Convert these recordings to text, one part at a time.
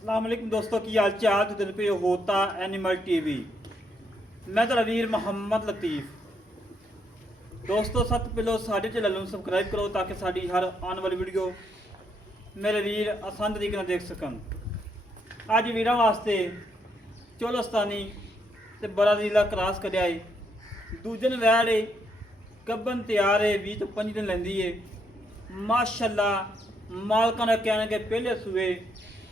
अस्सलाम वालेकुम दोस्तों की हाल चाल तो दिल पे होता एनिमल टीवी। मैं तो वीर मोहम्मद लतीफ़। दोस्तों सब पहले साढ़े चैनल में सबसक्राइब करो ताकि साड़ी हर आने वाली वीडियो मेरे वीर आसान तरीके ਨਾਲ देख सकन। ਅੱਜ ਵੀਰਾਂ ਵਾਸਤੇ ਚੋਲਸਤਾਨੀ ਤੇ ਬਰਾਜ਼ੀਲਾ ਕ੍ਰਾਸ ਕਰਿਆ ਏ। ਦੂਜੇ ਨਵੈੜ ਏ ਗੱਬਨ ਤਿਆਰ ਏ 20 ਤੋਂ 25 ਦਿਨ ਲੈਂਦੀ ਏ। ਮਾਸ਼ਾਅੱਲਾ ਮਾਲਕਾਂ ਦਾ ਕਹਿਣਾ ਕਿ ਪਹਿਲੇ ਸੂਏ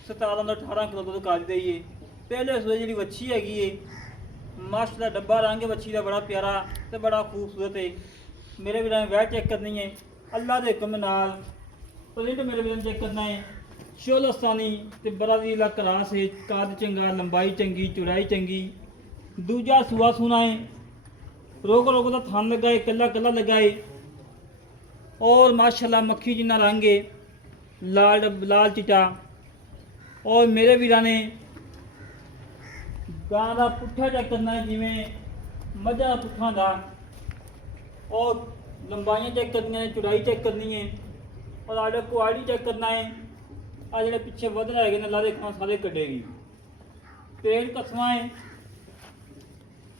17 ਤੋਂ 18 ਕਿਲੋ ਦੁੱਧ ਕੱਢ ਦਈਏ। ਪਹਿਲੇ ਸੂਏ ਜਿਹੜੀ ਵੱਛੀ ਹੈਗੀ ਏ ਮਾਸ਼ਾਅੱਲਾ ਡੱਬਾ ਰੰਗ ਵੱਛੀ ਦਾ ਬੜਾ ਪਿਆਰਾ ਤੇ ਬੜਾ ਖੂਬਸੂਰਤ ਏ। ਮੇਰੇ ਵੀਰਾਂ ਵੈੜ ਚੈੱਕ ਕਰਨੀ ਏ ਅੱਲਾ ਦੇ ਹੁਕਮ ਨਾਲ। ਪ੍ਰਿੰਟ मेरे ਵੀਰਾਂ चेक करना है। चोलस्तानी ते बराज़ीला क्रास है। कद चंगा, लंबाई चंगी, चौड़ाई चंगी। दूजा सूआ सुना है। रोक रोक का थान लगा है, कला कला लगा है और माशाल्लाह मक्खी जिन्ना रंग है, लाल लाल चिटा। और मेरे वीरां ने गां का पुट्ठा चेक करना है जिमें मझां पुट्ठा का। और लंबाइयां चेक करनी है, चौड़ाई चेक करनी है और आडे क्वालिटी चेक करना है। आ जो पिछे वध रहे हैं अल्लाह के सारे कटेगी। पेट कसवा है,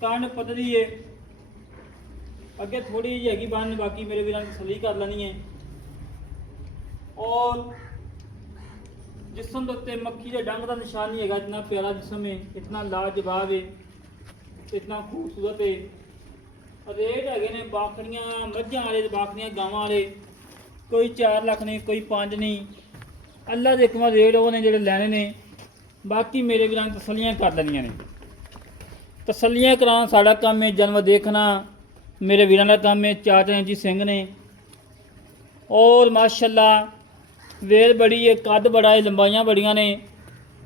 कांड पतली है, अगे थोड़ी जी हैगी बन, बाकी मेरे वीर तसली कर लेनी है। और जिसम के उत्ते मक्खी के डंग का निशान नहीं है। इतना प्यारा जिसम है, इतना लाजवाब है, इतना खूबसूरत है। रेट है बाखड़ियाँ मझां वाले, बाखड़ियाँ गावां वाले, कोई 4 लाख नहीं, कोई 5 नहीं। अल्लाह के हुक्म रेट वो ने जोड़े लैने ने। बाकी मेरे वीरां तसलियां कर लेनियां ने। तसलियां कराना साड़ा काम है, जन्म देखना मेरे वीरां का काम है। 4 इंची सिंह ने और माशाल्लाह वेल बड़ी है, कद बड़ा है, लंबाइयां बड़ियां ने,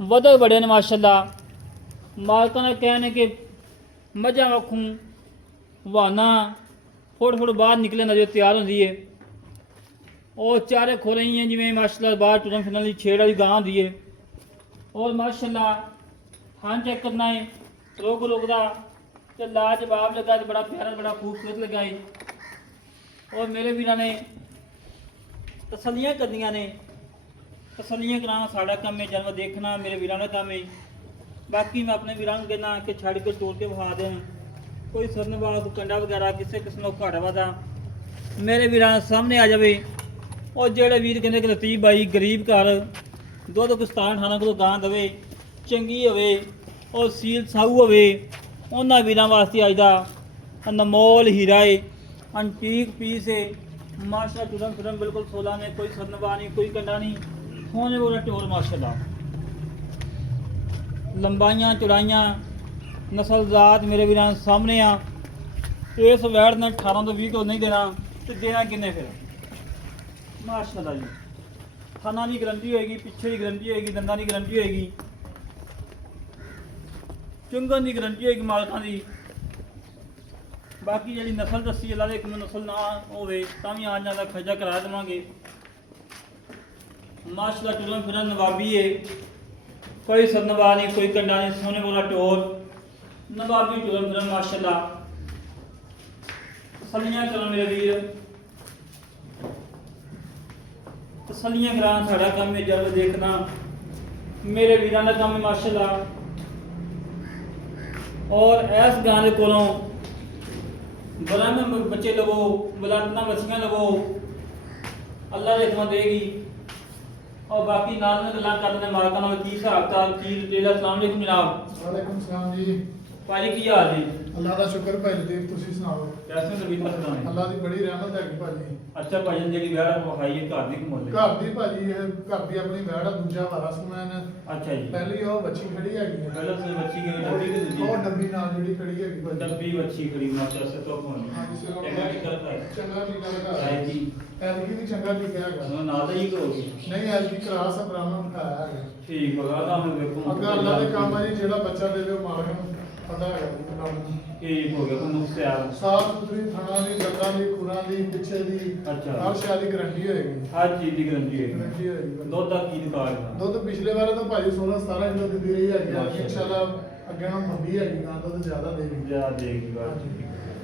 वध बड़े ने माशाल्लाह। मालकां का कहना है कि मझां वखूं वाना फुट फुट बाहर निकले ना जो तैयार होंदी है। और चारे खो रही हैं जिमें माशाल्लाह बाहर टुरन फिरन वाली छेड़ वाली गां होंदी है। और माशाल्लाह थान चेक करना है, रोक रोक का तो लाजवाब लगा, तो बड़ा प्यारा बड़ा खूबसूरत लगा है। और मेरे वीरां ने तसलियां करनियां ने। तसलियां कराना साड़ा काम है, जन्म देखना मेरे वीरां का काम है। बाकी मैं अपने वीरां कहना कि छड़ के तोड़ के विखा दें। कोई सरनवाज कंडा वगैरह किसी किस्म का घाटा वादा मेरे वीरां सामने आ जाए। और जोड़े वीर कहते कि लतीफ़ भाई गरीब घर दुध को 17-18 किलो गां दवे, चंगी होवे और सील साऊ होवे, उन्होंने वीरां वास्ते अज दा अनमोल हीरा है, अंटीक पीस है। माशा टुरन फिरन बिल्कुल 16 ने, कोई सरनवा नहीं, कोई कंडा नहीं, सोने बोला टोर माशाल्लाह। लंबाइयां चौड़ाइयां नस्ल जात मेरे वीरां सामने आ। इस वैड़ ने 18 तो 20 किलो नहीं देना तो देना किन्ने फिर माशाल्लाह जी। थाना की गारंटी होएगी, पिछे की गारंटी होएगी, दंदा की गारंटी होएगी, चुंगन की गारंटी होएगी मालकां की। बाकी जी नस्ल दसी अल्लाह के नस्ल ना होवे तां भी आन जान खर्चा करा देवांगे। माशाल्लाह टुरन फिरन नवाबी है, कोई सरनवा नहीं, कोई कंडा नहीं, सोने वाला टोर नवाबी टुरन फिरन माशाल्लाह। तसलियां करो मेरे वीर, तसलियां कराना साड़ा काम है, जन्म देखना मेरे वीरां का काम है माशाल्लाह। और इस गां दे कोलों ब्राह्मण बच्चे लवो, बलाटना बच्चियां लवो, अल्लाह के हुक्म देगी। और बाकी नाल में गल्लां करने मालकां नाल की हिसाब किताब की डिटेल। अस्सलाम वालेकुम जनाब। वालेकुम सलाम जी। भाजी की हाल जी? अल्लाह का शुक्र भाई लतीफ, तुसी सुनाओ कैसे तबीयत सुनाओ? अल्लाह की बड़ी रहमत है भाजी। अच्छा भाजी जी वैड़ विखाई है घर दी कमोल घर दी भाजी घर दी अपनी वैड़ दूजा वारा सुना है। अच्छा जी। पहली वो बच्ची खड़ी है, पहले से बच्ची के डब्बी की दूजी वो डब्बी नाल जेडी खड़ी है भाजी। डब्बी बच्ची खड़ी माशाल्लाह से तो कौन हां जी चलो चंगा की करता है, चंगा जी लगा है जी। एलगी भी चंगा जी कहेगा सुनो ना तो ही करोगे नहीं एलगी क्रास है ब्राह्मण खाया है। ठीक होगा तो हम देखो अगर अल्लाह दे काम है जी जेड़ा बच्चा दे दे मालक ਨੂੰ पता है काम ठीक हो गया कोई नुक्से आ साफ सुथरी थाना दी दंदां दी खुरां दी पिछे दी अच्छा हर शय दी गारंटी होएगी। हर चीज की गारंटी है। गारंटी होएगी। दुध का की रिकॉर्ड है? दुध पिछले बार तो भाई 16-17 किलो दी रही है इंशाल्लाह अगे ना मंदी है गां दुध ज्यादा देगी। ज्यादा देगी बात।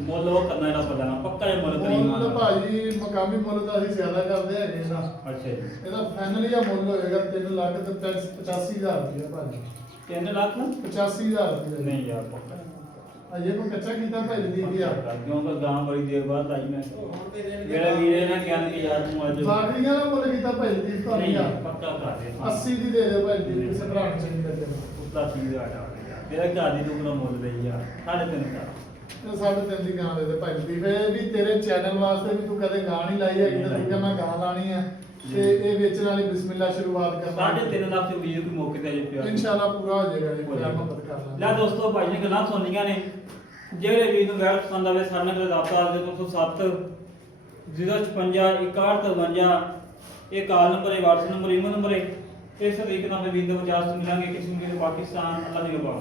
ਮੁੱਲ ਉਹ ਕਰਨਾ ਜਿਹੜਾ ਪਤਾ ਨਾ ਪੱਕਾ ਜਿਹਾ ਮੁੱਲ ਕਰੀ ਮੁੱਲ ਮਾਰ ਭਾਜੀ ਮਕਾਮੀ ਮੁੱਲ ਤਾਂ ਅਸੀਂ ਜ਼ਿਆਦਾ ਕਰਦੇ ਹੈਗੇ ਇਹਦਾ। ਅੱਛਾ ਜੀ ਇਹਦਾ ਫਾਈਨਲ ਜਿਹਾ ਮੁੱਲ ਹੋਏਗਾ 3 ਲੱਖ ਤੇ 85,000 ਰੁਪਏ ਭਾਜੀ। 3 ਲੱਖ 85,000 ਰੁਪਏ। ਨਹੀਂ ਯਾਰ ਪੱਕਾ ਅਜੇ ਕੋ ਕੱਚਾ ਕੀਤਾ ਭਾਈ ਦੀ ਗਿਆ। ਕਿਉਂਕਿ ਗਾਂ ਬੜੀ ਦੇਰ ਬਾਅਦ ਆਈ ਮੈਂ ਮੇਰੇ ਵੀਰੇ ਨੇ ਕਿਹਾ ਕਿ ਯਾਰ ਤੂੰ ਅੱਜ ਬਾਕਰੀਆਂ ਦਾ ਮੁੱਲ ਕੀਤਾ ਭਾਈ ਦੀ ਨਹੀਂ ਤੁਹਾਨੂੰ ਪੱਕਾ ਕਰ ਦੇ 80 ਦੀ ਦੇ ਦਿਓ ਭਾਈ ਦੀ ਕਿਸੇ ਭਰਾ ਨੂੰ ਚੰਗੀ ਲੱਗੇ। ਉਸਦਾ ਚੀਜ਼ ਆ ਜਾ ਮੇਰਾ ਘਰ ਦੀ ਤੂੰ ਮੁੱਲ ਦੇ ਯਾਰ 3.5 ਦਾ ਤੇ 3.5 ਦੀ ਗਾਂ ਦੇ ਦੇ ਭਾਈ ਦੀ। ਫੇਰ ਵੀ ਤੇਰੇ ਚੈਨਲ ਵਾਸਤੇ ਵੀ ਤੂੰ ਕਦੇ ਗਾਂ ਨਹੀਂ ਲਾਈ ਹੈਗੀ ਤੇ ਤੂੰ ਕਹਿੰਦਾ ਮੈਂ ਗਾਂ ਲਾਣੀ ਹੈ ਤੇ ਇਹ ਵੇਚਣ ਵਾਲੀ ਬਿਸਮਿਲ੍ਲਾ ਸ਼ੁਰੂਆਤ ਕਰਨਾ। 3.5 ਲੱਖ ਦੀ ਉਮੀਦ ਕੋਈ ਮੌਕੇ ਤੇ ਅਜੇ ਪਿਆ ਇਨਸ਼ਾਅੱਲਾ ਪੂਰਾ ਹੋ ਜਾਏਗਾ ਜੀ। ਪਿਆਰ ਮੁਹੱਬਤ ਕਰ ਲਾਂਗੇ। ਲੈ ਦੋਸਤੋ ਭਾਈ ਨੇ ਗੱਲਾਂ ਸੁਣੀਆਂ ਨੇ। ਜਿਹੜੇ ਵੀਰ ਨੂੰ ਵੈਟ ਪਸੰਦ ਆਵੇ ਸਾਡੇ ਨਾਲ ਰਾਬਤਾ ਦੇ 207 056 6152 ਇਹ ਕਾਲ ਨੰਬਰ ਹੈ WhatsApp ਨੰਬਰ ਈਮੇਲ ਨੰਬਰ ਹੈ। ਇਸ ਤਰੀਕੇ ਨਾਲ ਵੀਰ ਦੇ ਵਿਚਾਰ ਸੁਣ ਲਾਂਗੇ ਕਿਸੇ ਨੂੰ ਪਾਕਿਸਤਾਨ ਅੱਲਾ ਦੀ ਰਬਾ।